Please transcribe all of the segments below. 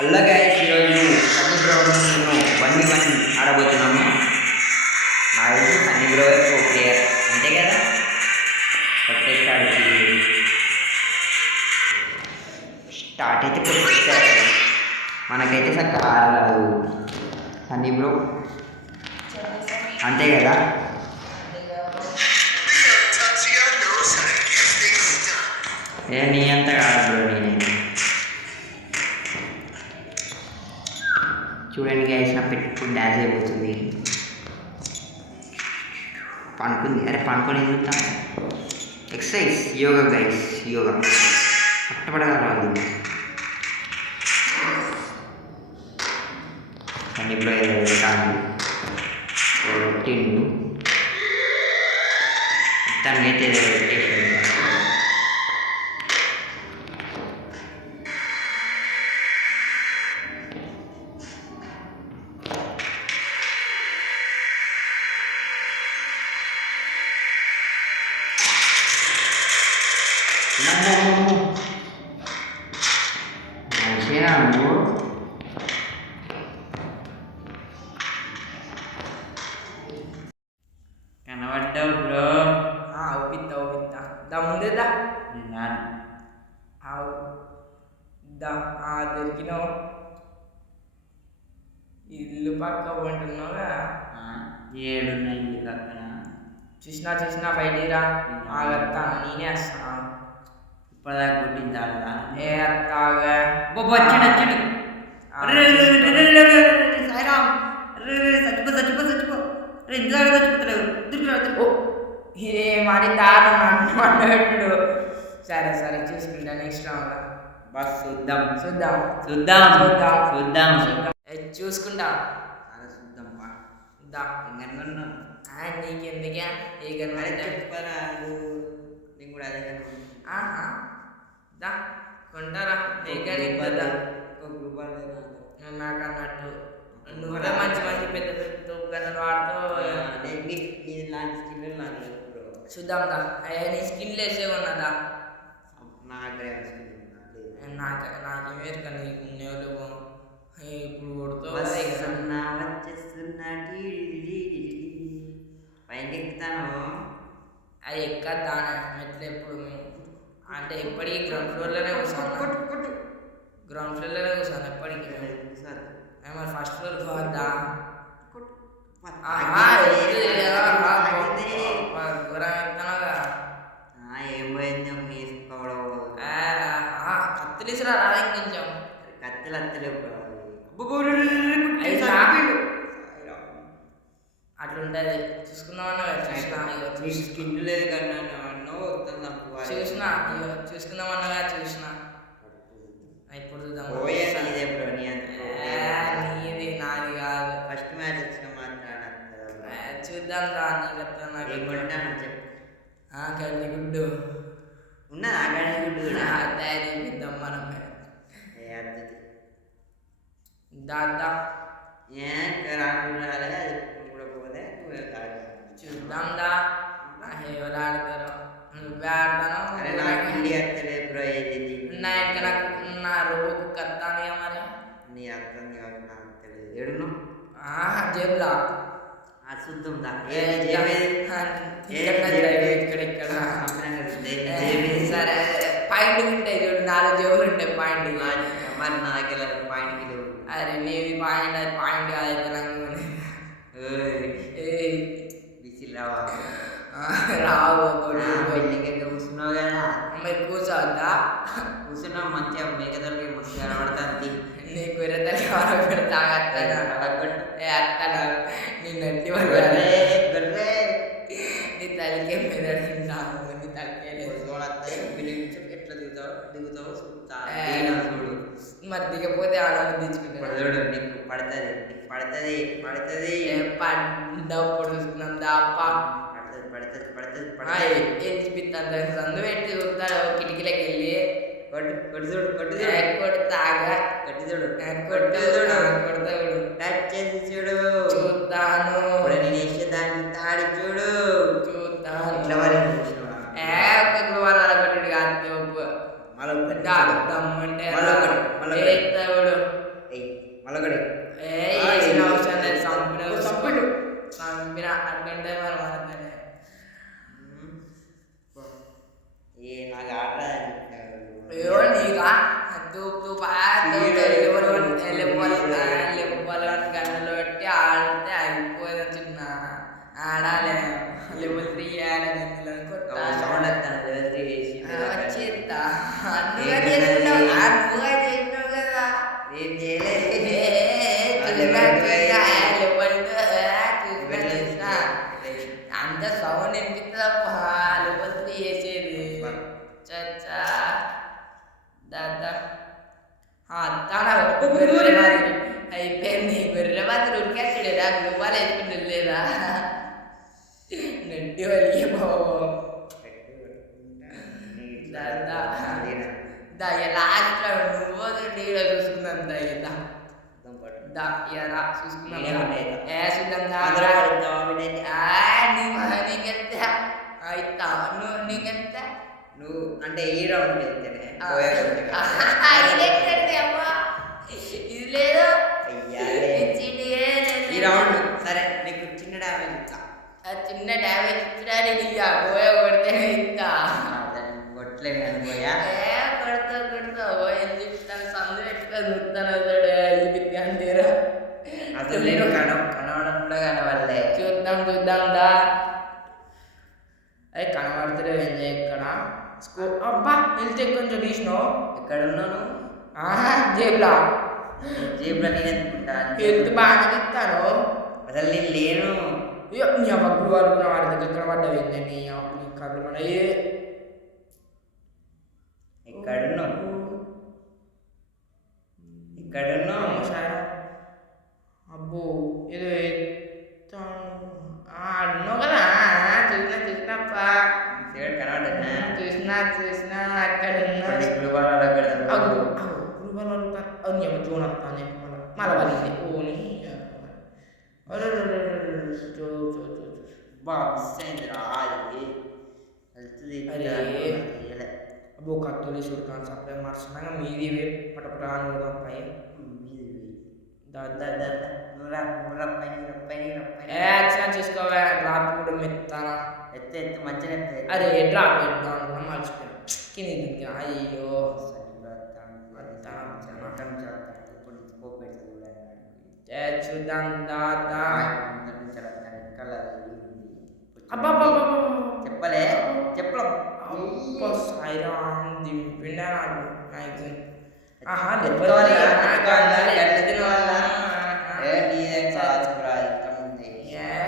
Hello guys, ఈరోజు Sunny bro నేను 1v1 ఆడబోతున్నాము. నాకు సన్నీ బ్రో ప్రో ప్లేయర్ అంతే కదా. స్టార్ట్ అయితే కొట్టేసాడు. మనకైతే చక్కగా ఆడరాదు సన్నీ బ్రో అంతే కదా. నీ అంతా కాదు బ్రో, నేనైతే చూడండి గైస్, నా పెట్టుకుని డ్యాన్స్ అయిపోతుంది. పనుకుంది. అరే పనుకొని చూస్తాను. ఎక్సర్సైజ్ యోగా గైస్, యోగా కష్టపడగలవాలి. కానీ ఇప్పుడు కాదు పెట్టిండు మొత్తానికైతే మంచిగా నువ్వు కనబడ్డావు బ్రో. అవుపిద్దా అవుపిద్దా దా ముందేదా దా దొరికినావు. ఇల్లు పక్క ఉంటున్నావుగా. ఏడున్నా ఇంటి పక్కన చూసినా బయటిరా. ఆగత్తాను, నేనే వస్తాను. ఇప్పటిదాకా కొట్టించాలా? ఏ అత్తాగా వచ్చాడు సాయిరామ్. చచ్చిపో ఇంతదాకా చచ్చిపోతలేవు. ఏ మరి దారుణం అన్నట్టు. సరే చూసుకుంటా నెక్స్ట్ రౌండ్. బస్ చూద్దాం. చూసుకుంటా. చూద్దాం దా ఇంకనుకున్నాం. నీకెందుకే ఈ చెప్పరా నేను కూడా అదే దా కొంటారా నాకు అన్నట్టు. నువ్వే మంచి పెద్ద గన్నలు వాడుతూ ఇలాంటి స్కిన్ నాకు చూద్దాం దా. అయ్యా నీ స్కిన్ లేసే ఉన్నదా? నాకేమేరు కానీ నీకు ఉండేవాళ్ళు ఇప్పుడు కొడుతూ వచ్చేస్తున్నా పైకి ఎక్కుతాను. అది ఎక్కదానే మెట్లు ఎప్పుడు అంటే ఎప్పటికీ గ్రౌండ్ ఫ్లోర్లోనే కూర్చోను. ఎప్పటికీ మరి ఫస్ట్ ఫ్లోర్ పోవద్దా? ఘోరం ఎత్తానుగా. ఏం పోయింది వేసుకోవడం. కత్తులు ఇసిరా రాదా ఇంకొంచెం. కత్తులు అత్తలేవు అట్లుంటది. చూసుకుందామన్నా స్కిన్ లేదు కన్నా చూసుకుందామన్నగా చూసిన. ఇప్పుడు చూద్దాం. నీది నాది కాదు. ఫస్ట్ మ్యాచ్ వచ్చిన మాత్రాన చూద్దాం రా. నాకు కళ్ళి గుడ్డు ఉన్నదా? కళ్ళి గుడ్డు తయారు చేద్దాం మనం. దాదా చూద్దాం దా. ఎవరు ఆడతారో. నువ్వే ఆడతాను. నా రోబోకు కత్తాను మరి. నీ అర్థం కాదు నాకు తెలియదు. ఏడును జేబులా చూద్దాం. ఇక్కడ సరే పాయింట్ ఉంటాయి చూడు. 4 జేబులు ఉంటాయి పాయింట్. మరి నా దగ్గర పాయింట్ లేవు. అరే నీవి పాయింట్, అది పాయింట్ కాదు. రావు కూర్చున్నావు కదా. మరి కూర్చోవద్దా? కూర్చున్నావు మంచిగా మేకదలకి మంచిగా కనబడుతుంది. నీ గొర్రెతల్లి వరకు పెడతా అత్తనా నీ నట్టి నీ తలకే మెదడుందా? నీ తలకే ఎట్లా దిగుతావు చూడు. మరి దిగపోతే ఆడము తెచ్చుకుంటాడు. నీకు పడుతుంది పడ్డప్పుడు చూసుకున్నాం దాప పిత్తంత సందు పెట్టి చూస్తాడు. కిటికీలోకి వెళ్ళి కొడతాగా కొడతాడు. టచ్ చేసి చూడు. చూస్తాను. దాన్ని తాడి చూడు. చూస్తాను. ఇట్లా వాళ్ళ కొట్టాడు కాదు. దమ్ముంటే మళ్ళొకటి వేసిన అవసరం లేదు చంపిన అట్లంటే మరి మనకనే నాకు ఆట నీకా గంటలు పెట్టి ఆడితే అయిపోయింది చిన్న ఆడాలి లెవెల్ 3 వేయాలి సౌండ్ వస్తాను లెవెల్ 3 వేసి చేస్తా చేసినావు కదా ఏం చేయలేదు అంత సౌండ్ వినిపిస్తుందప్ప లెవెల్ 3 వేసేది చచ్చా దాదా అయిపోయింది గొర్రె మాత్రం ఉరికేస్తాడు నాకు రూపాయలు వేసుకుంటు లేదా నెట్టి వలిగే బాబు లాస్ట్ నువ్వు నీలో చూసుకుందాం నీకెంత నువ్వు అంటే ఈ రౌండ్ వెళ్తేనే ఇది లేదు ఈ రౌండ్ సరే నీకు చిన్న డ్యామేజ్ ఇస్తా చిన్న డ్యామేజ్ ఇచ్చడానికి పోయ కొడితేనే ఇస్తా కొట్టలేదు అనుకోయా కొడతా పోయి చెప్తాను సందు పెట్టుకొని చూస్తాను అంతేరా అసలు నేను కనవడం కూడా కనవల్లే చూద్దాం దా అదే కనబడుతుంది ఇక్కడ స్కూల్ అబ్బా వెళ్తే కొంచెం తీసినావు ఎక్కడ ఉన్నాను జేబులా నేను ఎందుకుంటా హెల్త్ బాగా ఇస్తాను అసలు నేను లేను నీ అప్పుడు అనుకున్న వాడి దగ్గర పడ్డవి నీ కళ్ళు మన ఎక్కడున్నావు సార్ అబ్బో ఏదో అన్నావు కదా చూసినప్ప చూసినా అక్కడ జోన్ వస్తాను మళ్ళీ పడింది ఓని అబ్బో కత్తులు చూడతాను సప్లై మార్చినాక మీది పటపట అనుకుందాం పై యాక్షన్ చూసుకోవా డ్రాప్ కూడా మెత్తానా ఎత్తే మంచిగా అరే డ్రాప్ పెడతా అనుకున్నా మర్చిపోయాను కింద అయ్యో చూద్దాం దాదా చెప్పలే సాయిరామ్ దింపిండా నాకు మ్యాక్సిమం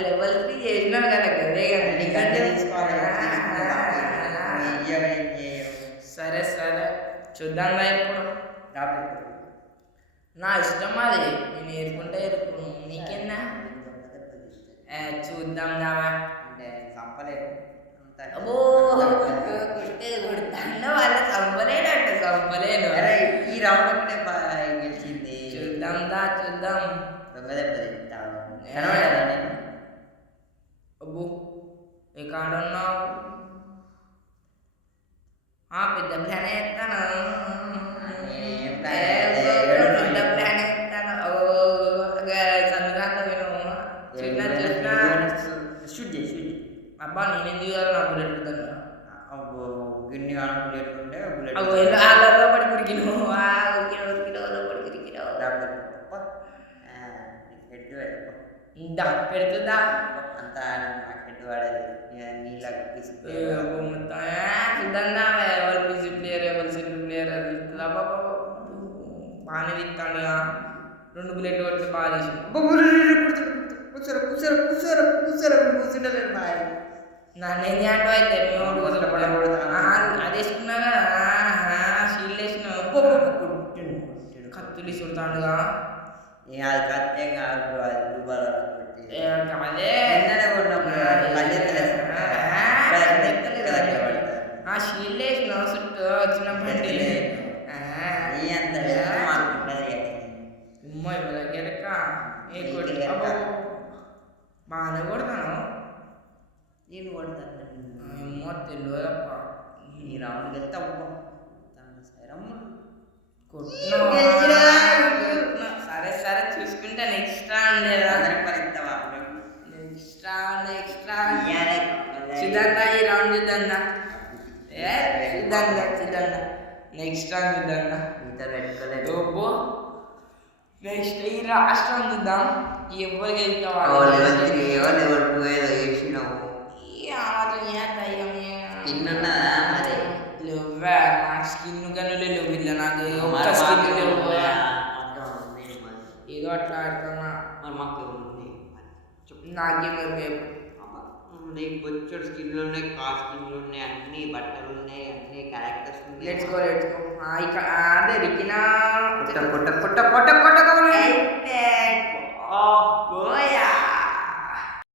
లెవెల్ 3 చేసినా కదా సరే చూద్దాం ఇప్పుడు నా ఇష్టం అది నేను ఏరుకుంటే ఏరుకును నీకేనా చూద్దాం దావా అబ్బో కొడతాను వాళ్ళ చంపలేను ఈ రౌండ్ ఒకటే గెలిచింది చూద్దాం దొంగ దెబ్బ తింటాను అబ్బో ఎక్కడున్నావు పెద్ద ప్లాన్ వేస్తాను అబ్బా నేను ఎందుకు నా బుల్లెట్ గిన్నె బుల్లెట్ ఉంటే పడి కురికినావు పెడుతుందా అంత హెడ్ వాడేది నీళ్ళకి చూద్దా ఎవరు బిజీ ప్లేయర్ ఎవరు సిల్వర్ ప్లేయర్ అది బాగానే తింటాడు 2 బుల్లెట్ కొట్టి బాగా కూర్చుంటలేదు బాయ్ నన్ను ఏం చేయటం అయితే అది వేసుకున్నా కదా షీల్డ్ వేసినావు కత్తులు చుడతాడుగా అది కత్తే కాదు అదే షీల్డ్ వేసినావు చుట్టూ వచ్చినప్పటి దగ్గరక బాగానే కొడతాను నేను కొడతాను ఏమో తెలియదప్ప ఈ రౌండ్ వెళ్తా కొట్టిన చూద్దాం నెక్స్ట్ టైం చూద్దాం ఇంత రెడ్ కలర్ ఓపో నెక్స్ట్ ఈ రాష్ట్రం చూద్దాం ఎవరికి వెళ్తావా లెవెల్ 3 లెవెల్ 2 ఏదో వేసినావు స్కిన్ ఉన్నదా మరి లేవా నాకు స్కిన్ కానీ లేవు ఇట్లా నాకు ఒక్క స్కిన్ లేవు ఏదో అట్లా ఆడుతున్నా మరి మాకు నాకేం లేవు నీకు బొచ్చుడు స్కిన్లు ఉన్నాయి కార్ స్కిన్లు ఉన్నాయి అన్ని బట్టలు ఉన్నాయి అన్ని క్యారెక్టర్స్ ఉన్నాయి లెట్స్ గో అదే రికినా కొట్ట గోయా